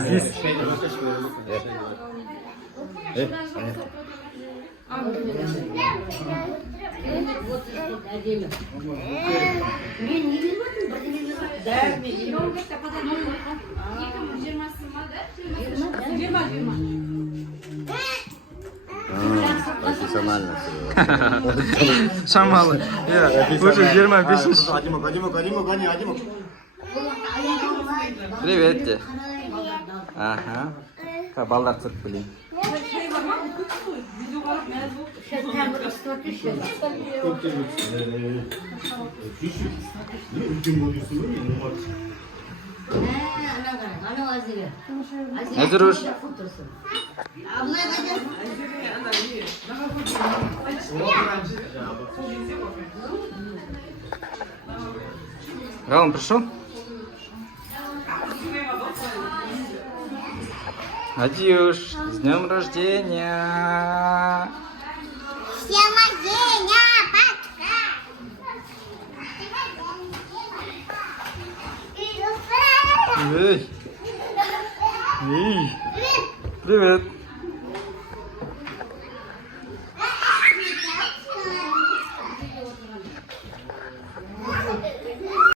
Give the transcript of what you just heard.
Здесь. Профессионально. Шамалы. Уже 25. Привет тебе. Ага. Балдар тұрып білейін. Әзір ұш. Галан пришел? Адюш, с днем рождения! С днем рождения, папка! Эй! Эй! Привет!